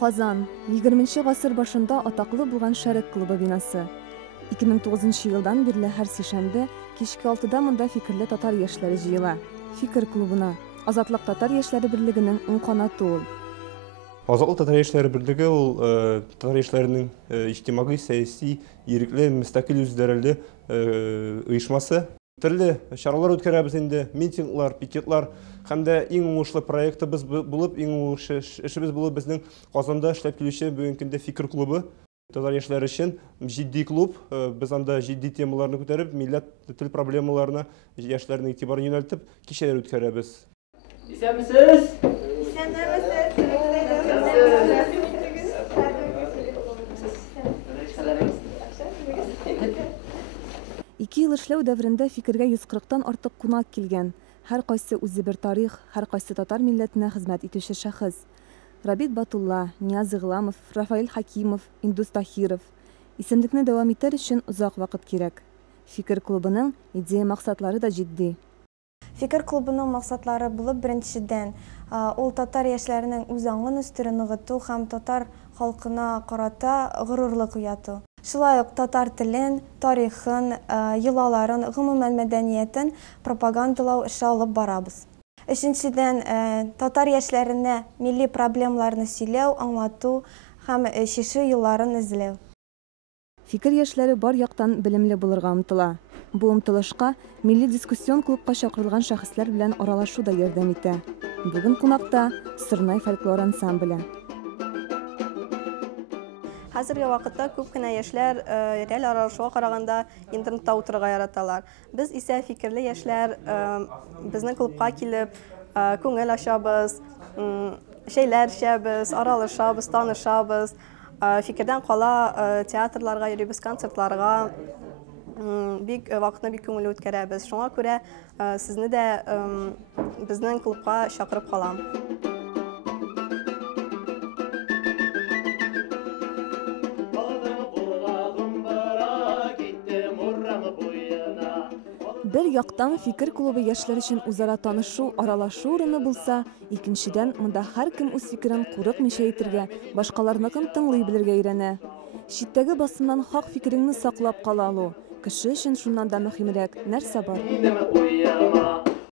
Казан, 20 гасыр башында атаклы булган Шәрек клубы бинасы. 2009 елдан бирле һәр сишәмбе кичке 6-да монда фикерле татар яшьләре җыела. Фикер клубына Азатлык татар яшьләре берлегенең уң канаты ул. Азатлык татар яшьләре берлеге ул татар яшьләренең иҗтимагый, сәяси, ирекле, мөстәкыйль үздарәле оешмасы. Төрле чаралар үткәрәбез инде, митинглар, пикетлар һәм дә иң уңышлы проектыбыз булып, иң уңышлы эшебез булып безнең Казанда эшләп килүче бүгенге көндә фикер клубы. Татар яшьләре өчен җитди клуб, без анда җитди темаларны күтәреп, милләт тел проблемаларына яшьләрнең игътибарын юнәлтеп, кичәләр үткәрәбез. Исәнмесез? Ике ел эшләү дәврендә фикергә 140-тан артык кунак килгән. Һәр кайсы үзе бер тарих, һәр кайсы татар милләтенә хезмәт итүче шәхес. Рабит Батулла, Нияз Игламов, Рафаил Хакимов, Индус Тахиров. Исемлекне дәвам итәр өчен озак вакыт кирәк. Фикер клубының идея максатлары да җитди. Фикер клубының максатлары булып, беренчедән, ул татар яшьләренең үз аңын үстерү, ныгыту һәм татар халкына карата горурлык уяту. Шулай ук татар телен, тарихын, йолаларын, гомумән мәдәниятен пропагандалау эше алып барабыз. Өченчедән, татар яшьләренә милли проблемаларны сөйләү, аңлату һәм чишү юлларын эзләү. Фикер яшьләре бар яктан белемле булырга омтыла. Бу омтылышка милли дискуссион клубка чакырылган шәхесләр белән аралашу да ярдәм итә. Бүген кунакта Сырнай фольклор ансамбле. Хәзерге вакытта күп кенә яшьләр реаль аралашуга караганда интернетта утырырга яраталар. Без исә фикерле яшьләр безнең клубка килеп, күңел ачабыз, шәйләр эчәбез, аралашабыз, танышабыз. Фикердән кала театрларга йөрибез, концертларга. Бик вакытны бик күңелле үткәрәбез. Шуңа күрә сезне дә безнең клубка чакырып калам. Бер яктан фикер клубы яшьләр өчен үзара танышу, аралашу урыны булса, икенчедән монда һәркем үз фикерен курыкмыйча әйтергә, башкаларныкын тыңлый белергә өйрәнә. Читтәге басымнан хак фикереңне саклап кала алу. Кеше өчен шуннан да мөһимрәк нәрсә бар?